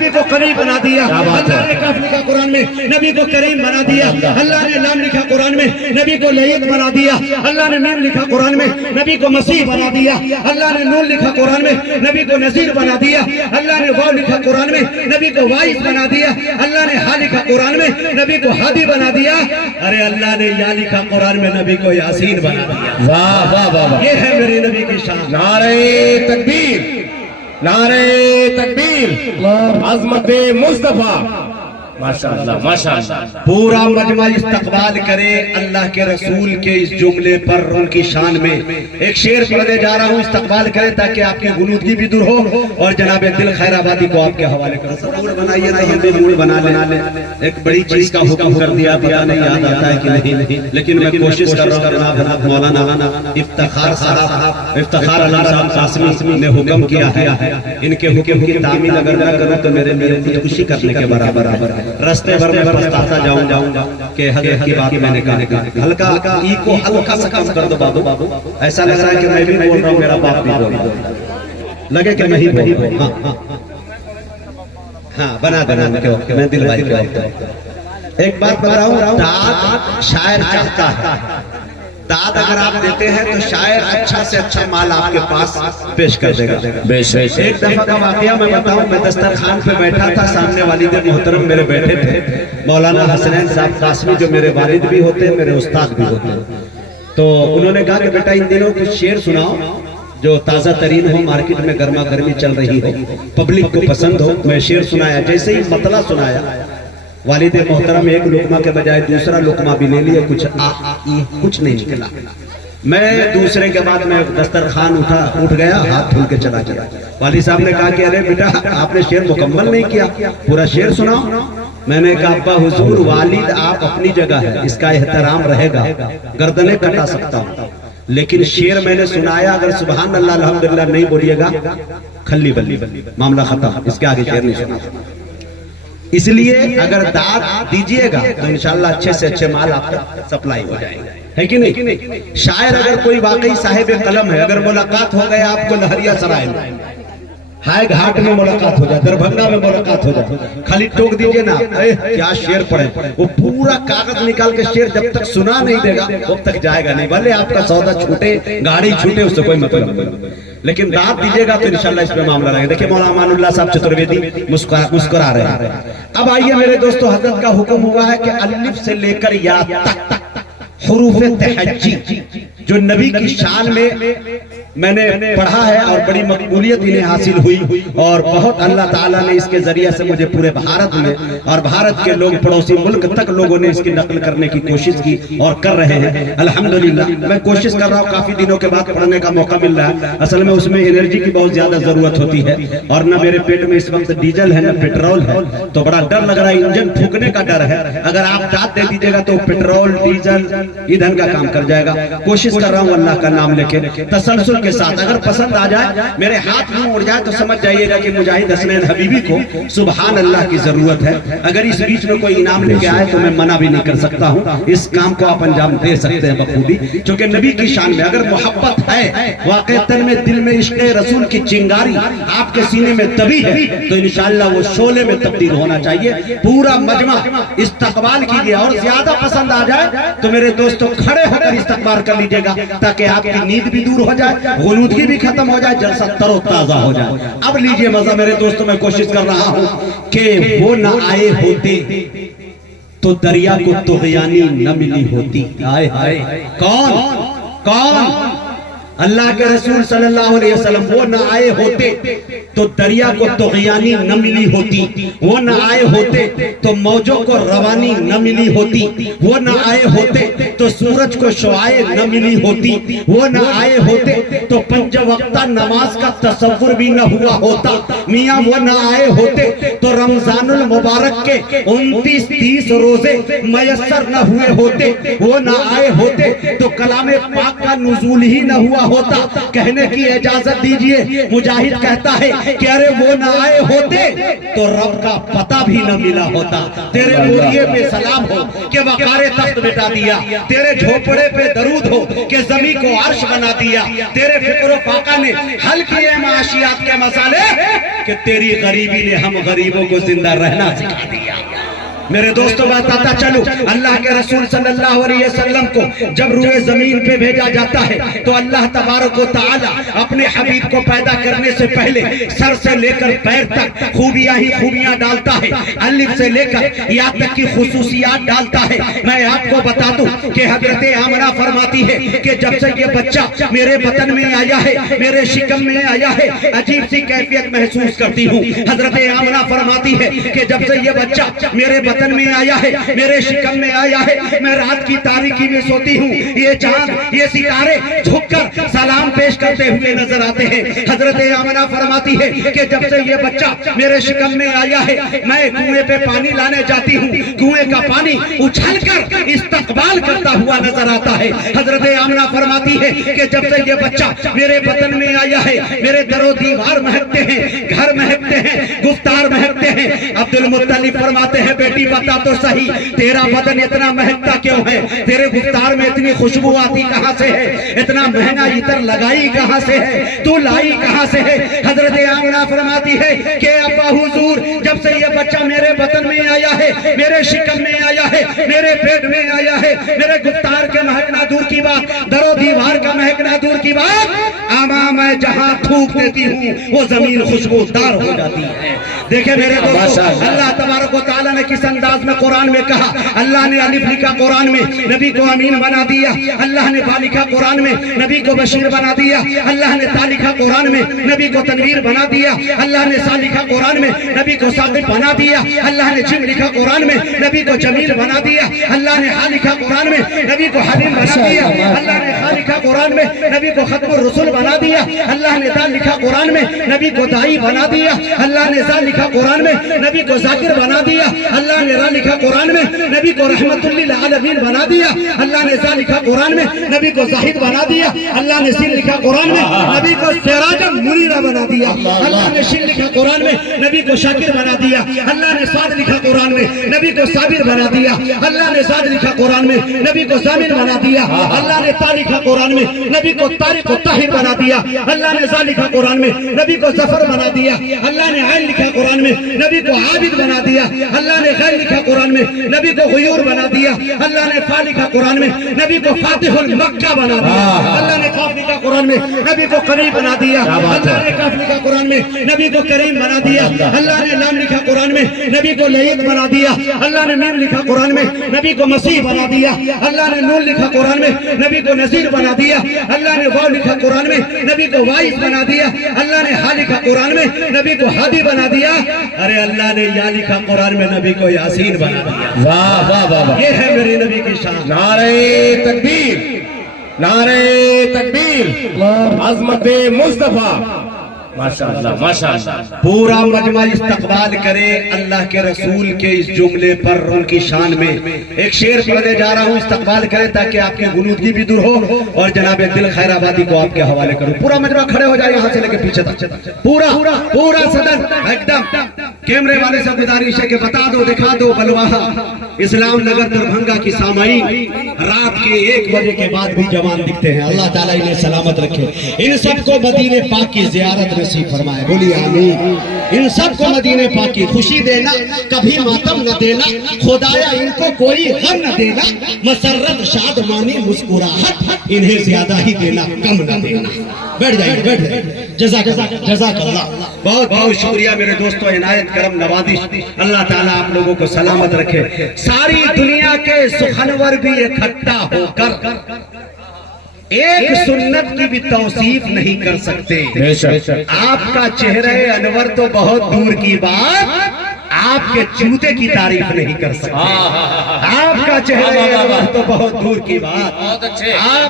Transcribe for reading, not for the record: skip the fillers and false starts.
نبی کو قریب بنا دیا، اللہ نے کاف لکھا قرآن میں نبی کو کریم بنا دیا، اللہ نے لام لکھا قرآن میں نبی کو لعیق بنا دیا، اللہ نے میم لکھا قرآن میں نبی کو مسیح بنا دیا، اللہ نے نون لکھا قرآن میں نبی کو نذیر بنا دیا، اللہ نے واو لکھا قرآن میں نبی کو وائز بنا دیا، اللہ نے ہا لکھا قرآن میں نبی کو ہادی بنا دیا، ارے اللہ نے یا لکھا قرآن میں نبی کو یاسین بنا دیا۔ واہ واہ واہ، یہ ہے میری نبی کی شان۔ نعرہ تکبیر، نعرہ تکبیر، عظمت مصطفیٰ، ماشاءاللہ ماشاءاللہ۔ پورا مجمع استقبال کرے اللہ کے رسول کے اس جملے پر، ان کی شان میں ایک شعر پڑھنے جا رہا ہوں، استقبال کرے تاکہ آپ کی غنودگی بھی دور ہو اور جناب دل خیر آبادی کو آپ کے حوالے کرو۔ موڈ بنائیے نا، یہ بھی موڈ بنا لے۔ ایک بڑی چیز کا حکم کر دیا، پتہ نہیں یاد آتا ہے کہ نہیں، لیکن میں کوشش کر رہا ہوں۔ جناب مولانا افتخار علام صاحب قاسمی نے حکم کیا ہے، ان کے حکم کی تعمیل اگر نہ کروں تو میرے لیے خودکشی کرنے کے برابر ہے۔ رستے بھر میں پچھتاتا جاؤں کہ حضرت کی بات میں نے کہا، ہلکا ای کو ہلکا سا کم کر دو بابو، ایسا لگ رہا ہے کہ میں بھی بول رہا ہوں، میرا باپ بھی بول رہا ہے، لگے کہ میں ہی بول رہا ہوں۔ ہاں بنا دینا میں دل بھائی کے وقت ایک بات بتاؤں، داد شاعر چاہتا ہے، داد اگر آپ دیتے ہیں تو شاعر اچھا سے اچھا مال آپ کے پاس پیش کر دے گا۔ ایک دفعہ کا واقعہ میں بتاؤں، میں دسترخوان پہ بیٹھا تھا، سامنے والد محترم میرے بیٹھے تھے، مولانا حسنین صاحب قاسمی، جو میرے والد بھی ہوتے ہیں، میرے استاد بھی ہوتے ہیں۔ تو انہوں نے کہا کہ بیٹا ان دنوں کچھ شعر سناؤ جو تازہ ترین ہو، مارکیٹ میں گرما گرمی چل رہی ہو، پبلک کو پسند ہو۔ میں شعر سنایا، جیسے ہی مطلع سنایا، والد محترم ایک لقمہ کے بجائے دوسرا لقمہ بھی لے لیے، کچھ نہیں نکلا۔ میں دوسرے کے بعد میں دسترخوان اٹھ گیا، ہاتھ دھل کے چلا گیا۔ والد صاحب نے کہا کہ ارے بیٹا آپ نے شعر مکمل نہیں کیا، پورا شعر سناؤ۔ میں نے کہا ابا حضور، والد آپ اپنی جگہ ہے، اس کا احترام رہے گا، گردنیں کٹا سکتا ہوں، لیکن شعر میں نے سنایا، اگر سبحان اللہ الحمدللہ نہیں بولیے گا کھلی بلی معاملہ ختم، اس کے آگے شعر نہیں سنا۔ اس لیے اگر داد دیجئے گا تو انشاءاللہ اچھے سے اچھے مال آپ کا سپلائی ہو جائے گا، ہے کہ نہیں؟ شاعر اگر کوئی واقعی صاحب قلم ہے، اگر ملاقات ہو گئے آپ کو لہریہ سرائے میں، ہائے گھاٹ میں ملاقات ہو جائے، دربھنگا میں ملاقات ہو جائے، خالی ٹوک دیجئے نا، کیا شعر پڑھے، وہ پورا کاغذ نکال کے شعر جب تک سنا نہیں دے گا تب تک جائے گا نہیں، بھلے آپ کا سودا چھوٹے، گاڑی چھوٹے، اس سے کوئی مطلب نہیں، لیکن داد دیجئے گا تو انشاءاللہ اس میں معاملہ رہے گا۔ دیکھیں مولانا امان اللہ صاحب چترویدی مسکرا رہے ہیں۔ اب آئیے میرے دوستو، حضرت کا حکم ہوا ہے کہ الف سے لے کر یا تک حروف تہجی جو نبی کی شان میں نے پڑھا ہے اور بڑی مقبولیت انہیں حاصل ہوئی، اور بہت اللہ تعالیٰ نے اس کے ذریعے سے مجھے پورے بھارت میں اور بھارت کے لوگ، پڑوسی ملک تک لوگوں نے اس کی نقل کرنے کی کوشش کی اور کر رہے ہیں الحمدللہ۔ میں کوشش کر رہا ہوں، کافی دنوں کے بعد پڑھنے کا موقع مل رہا ہے، اصل میں اس میں انرجی کی بہت زیادہ ضرورت ہوتی ہے، اور نہ میرے پیٹ میں اس وقت ڈیزل ہے نہ پیٹرول ہے، تو بڑا ڈر لگ رہا ہے، انجن پھونکنے کا ڈر ہے، اگر آپ داد دے دیجئے گا تو پیٹرول ڈیزل ایندھن کا کام کر جائے گا۔ کوشش کر رہا ہوں اللہ کا نام لے کے تسلسل کے ساتھ، اگر پسند آ جائے، میرے ہاتھ میں اڑ جائے تو سمجھ جائیے گا کہ مجاہد حسنین حبیبی کو سبحان اللہ کی ضرورت ہے۔ اگر اس بیچ میں کوئی انعام لے کے آئے تو میں منع بھی نہیں کر سکتا ہوں، اس کام کو آپ انجام دے سکتے ہیں بخوبی، چونکہ نبی کی شان میں اگر محبت ہے، واقعتاً میں دل میں عشق رسول کی چنگاری آپ کے سینے میں دبی ہے، تو انشاءاللہ وہ شعلے میں تبدیل ہونا چاہیے۔ پورا مجمع استقبال کیجئے، اور زیادہ پسند آ جائے تو میرے دوستو کھڑے ہو کر استقبال کر لیجئے گا، تاکہ آپ کی نیند بھی دور ہو جائے، غنودگی بھی ختم ہو جائے، جلسہ تر و تازہ ہو جائے۔ اب لیجئے مزہ میرے دوستوں، میں کوشش کر رہا ہوں کہ وہ نہ آئے ہوتے تو دریا کو طغیانی نہ ملی ہوتی۔ آئے ہائے، کون اللہ کے رسول صلی اللہ علیہ وسلم، وہ نہ آئے ہوتے تو دریا کو طغیانی نہ ملی ہوتی، وہ نہ آئے ہوتے تو موجوں کو روانی نہ ملی ہوتی، وہ نہ آئے ہوتے تو سورج کو شعاع نہ ملی ہوتی، وہ نہ آئے ہوتے تو پنج وقتہ نماز کا تصور بھی نہ ہوا ہوتا، میاں وہ نہ آئے ہوتے تو رمضان المبارک کے 29-30 روزے میسر نہ ہوئے ہوتے، وہ نہ آئے ہوتے تو کلام پاک کا نزول ہی نہ ہوا ہوتا کہنے کی اجازت دیجئے مجاہد کہتا ہے کہ ارے وہ نہ آئے ہوتے تو رب کا پتہ بھی نہ ملا ہوتا تیرے موریے پہ سلام ہو کہ وقار تخت مٹا دیا تیرے جھوپڑے پہ درود ہو کہ زمین کو عرش بنا دیا تیرے فکر و فاقہ نے حل کیے معاشیات کے مسئلے کہ تیری غریبی نے ہم غریبوں کو زندہ رہنا سکھا دیا میرے دوستوں بتاتا چلو اللہ کے رسول صلی اللہ علیہ وسلم کو جب روئے زمین پہ بھیجا جاتا ہے تو اللہ تبارک و تعالی اپنے حبیب کو پیدا کرنے سے پہلے سر سے لے کر پیر تک خوبیاں ہی خوبیاں ڈالتا ہے الف سے لے کر یا تک کی خصوصیات ڈالتا ہے میں آپ کو بتا دوں کہ حضرت آمنہ فرماتی ہے کہ جب سے یہ بچہ میرے بطن میں آیا ہے میرے شکم میں آیا ہے عجیب سی کیفیت محسوس کرتی ہوں حضرت آمنہ فرماتی ہے کہ جب سے یہ بچہ میرے بطن میں آیا ہے میرے شکم میں آیا ہے میں رات کی تاریکی میں سوتی ہوں یہ چاند یہ ستارے جھک کر سلام پیش کرتے ہوئے نظر آتے ہیں حضرت آمنہ فرماتی ہے کہ جب سے یہ بچہ میرے شکم میں آیا ہے میں کنویں پہ پانی لانے جاتی ہوں کنویں کا پانی اچھل کر استقبال کرتا ہوا نظر آتا ہے حضرت آمنہ فرماتی ہے کہ جب سے یہ بچہ میرے بطن میں آیا ہے میرے در و دیوار مہکتے ہیں گھر مہکتے ہیں گفتار مہکتے ہیں عبد المطلب فرماتے ہیں بیٹی بتا تو صحیح تیرا بدن اتنا مہکتا کیوں ہے تیرے گفتار میں اتنی خوشبو آتی کہاں سے ہے اتنا مہنگا عطر لگائی کہاں سے ہے تو لائی کہاں سے ہے حضرت آمنہ فرماتی ہے کہ ابا حضور جب سے یہ بچہ میرے بطن میں آیا ہے میرے شکم میں آیا ہے میرے پیٹ میں آیا ہے میرے گفتار کے مہکنا دور کی بات در و دیوار کا مہکنا دور کی بات آما میں جہاں تھوک دیتی ہوں وہ زمین خوشبودار ہو جاتی ہے دیکھیں میرے دوستو اللہ تبارک و تعالیٰ نے کس انداز میں قرآن میں کہا اللہ نے الف لکھا قرآن میں نبی کو امین بنا دیا اللہ نے با لکھا قرآن میں نبی کو بشیر بنا دیا اللہ نے تا لکھا قرآن میں نبی کو تنویر بنا دیا اللہ نے سا لکھا قرآن میں نبی کو ثاقب بنا دیا اللہ نے جم لکھا قرآن میں نبی کو جمیل بنا دیا اللہ نے ہا لکھا قرآن میں نبی کو حلیم بنا دیا اللہ نے خا لکھا قرآن میں نبی کو ختم الرسل بنا دیا اللہ نے دا لکھا قرآن میں نبی کو دائی بنا دیا اللہ نے زا لکھا قرآن میں نبی کو ذاکر بنا دیا اللہ نے را لکھا قرآن میں نبی کو رحمت للعالمین بنا دیا اللہ نے زا لکھا قرآن میں نبی کو زاہد بنا دیا اللہ نے سین لکھا قرآن میں نبی کو سراجا منیرہ بنا دیا اللہ نے شین لکھا قرآن میں نبی کو شاکر بنا دیا اللہ نے صاد لکھا قرآن میں نبی کو صابر بنا دیا اللہ نے زاد لکھا قرآن میں نبی کو ضامن بنا دیا اللہ نے تا لکھا قرآن میں نبی کو طارق و طاہر بنا دیا اللہ نے زا لکھا قرآن میں نبی کو ظفر بنا دیا اللہ نے عین لکھا قرآن میں نبی کو عابد بنا دیا اللہ نے غیر لکھا قرآن میں نبی کو غیور بنا دیا اللہ نے فا لکھا قرآن میں نبی کو فاتح المکہ بنا دیا اللہ نے قاف لکھا قرآن میں نبی کو قریب بنا دیا اللہ نے قاف لکھا قرآن میں نبی کو کریم بنا دیا اللہ نے لام لکھا قرآن میں نبی کو لعید بنا دیا اللہ نے میم لکھا قرآن میں نبی کو مسیح بنا دیا اللہ نے نون لکھا قرآن میں نبی کو نذیر بنا دیا اللہ نے واو لکھا قرآن میں نبی کو وائز بنا دیا اللہ نے ہا لکھا قرآن میں نبی کو ہادی بنا دیا ارے اللہ نے یا لکھا قرآن میں نبی کو یاسین بنا دیا واہ واہ واہ یہ ہے میرے نبی کی شان نعرہ تکبیر نعرہ تکبیر عظمت مصطفیٰ ماشاءاللہ ماشاءاللہ پورا مجمع استقبال کرے اللہ کے رسول کے اس جملے پر ان کی شان میں ایک شعر پڑھنے جا رہا ہوں استقبال کرے تاکہ آپ کی غنودگی بھی دور ہو اور جناب دل خیر آبادی کو آپ کے حوالے کروں پورا مجمع کھڑے ہو جائے یہاں سے لے کے پیچھے تک پورا صدر ایک دم کیمرے والے سے گزارش ہے کہ بتا دو دکھا دو بلواہا اسلام نگر دربھنگا کی سامعین رات کے 1 بجے کے بعد بھی جوان دکھتے ہیں اللہ تعالیٰ انہیں سلامت رکھے ان سب کو مدینہ پاک کی زیارت نصیب فرمائے بولیے آمین ان سب کو مدینہ پاک کی خوشی دینا کبھی ماتم نہ دینا خدایا ان کو کوئی غم نہ دینا مسرت شادمانی مسکراہٹ انہیں زیادہ ہی دینا کم نہ دینا بیٹھ جائیے جزاک اللہ بہت بہت شکریہ میرے دوستو عنایت کرم نوازش اللہ تعالیٰ آپ لوگوں کو سلامت رکھے ساری دنیا کے سخنور بھی اکٹھا ہو کر ایک سنت کی بھی توصیف نہیں کر سکتے آپ کا چہرہ انور تو بہت دور کی بات آپ کے جوتے کی تعریف نہیں کر سکتے آپ کا چہرہ انور تو بہت دور کی بات آپ